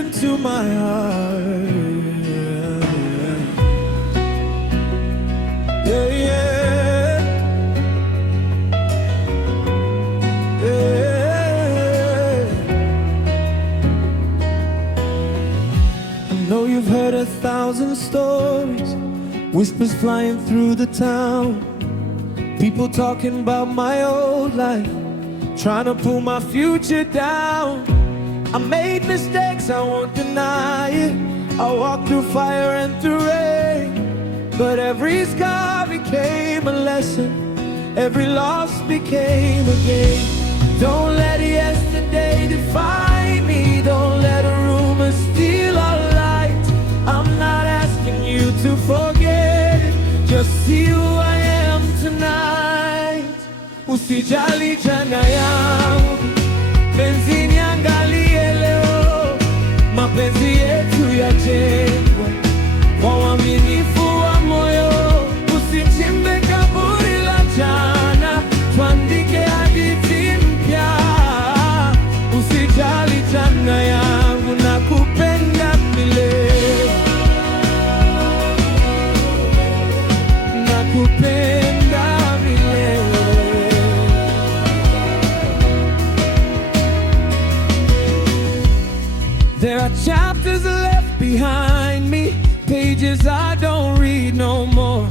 into my heart. Yeah, yeah. Yeah. I know you've heard 1,000 stories, whispers flying through the town, people talking about my old life, trying to pull my future down. I made mistakes, I won't deny it. I walked through fire and through rain, but every scar became a lesson, every loss became a gain. Don't let yesterday define me, don't let a rumor steal our light. I'm not asking you to forget it, just see who I am tonight. Usijali jana yangu, penzi niangalie leo, mapenzi yetu yajengwe kwa uaminifu wa moyo. Usichimbe kaburi la jana, tuandike hadithi mpya. Usijali jana yangu, nakupenda milele, nakupenda milele. There are chapters left behind me, pages I don't read no more.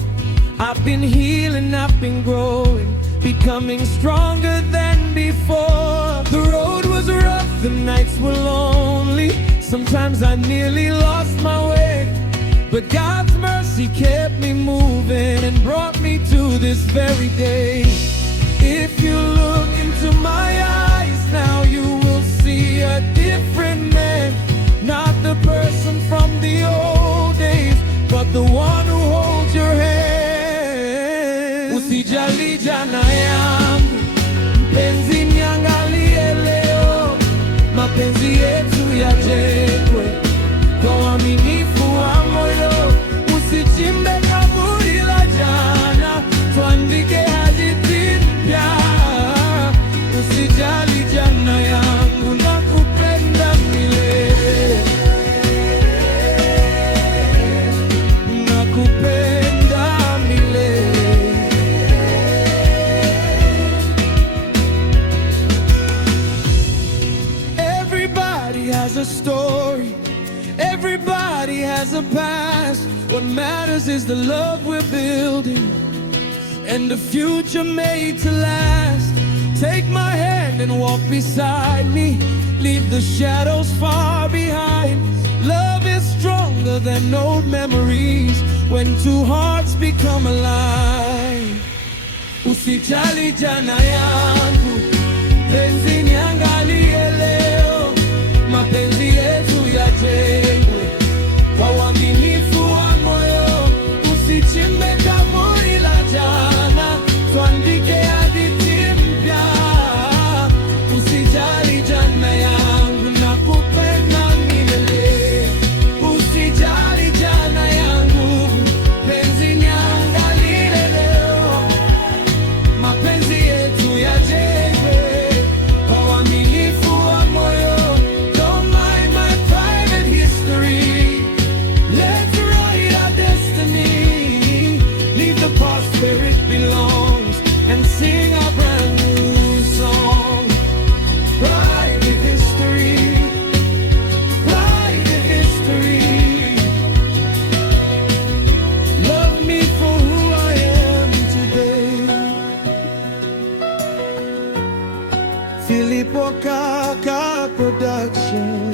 I've been healing, I've been growing, becoming stronger than before. The road was rough, the nights were lonely, sometimes I nearly lost my way, but God's mercy kept me moving and brought me to this very day. If you look into my eyes now, you will see a different man, not the person from the old days, but the one who holds your hand. Usijali jana yangu, penzi niangalie leo, mapenzi yetu yajengwe kwa uaminifu wa moyo. Usichimbe kaburi la jana, tuandike hadithi mpya. Usijali jana yangu, nakupenda milele, nakupenda milele. Everybody has a story, everybody has a past. What matters is the love we're building and the future made to last. Take my hand and walk beside me, leave the shadows far behind. Love is stronger than old memories when two hearts become alive. Usijali jana yangu, penzi niangalie leo, mapenzi yetu yajengwe kwa uaminifu wa moyo. Usichimbe kaburi la jana, tuandike hadithi mpya. Usijali jana yangu, nakupenda milele. Usijali jana yangu, penzi niangalie leo, mapenzi yetu yajengwe kwa uaminifu wa moyo. Don't mind my private history, let's write our destiny. Leave the past where it belongs and sing a brand new song. Private history, private history. Love me for who I am today. Philip Okaka Production.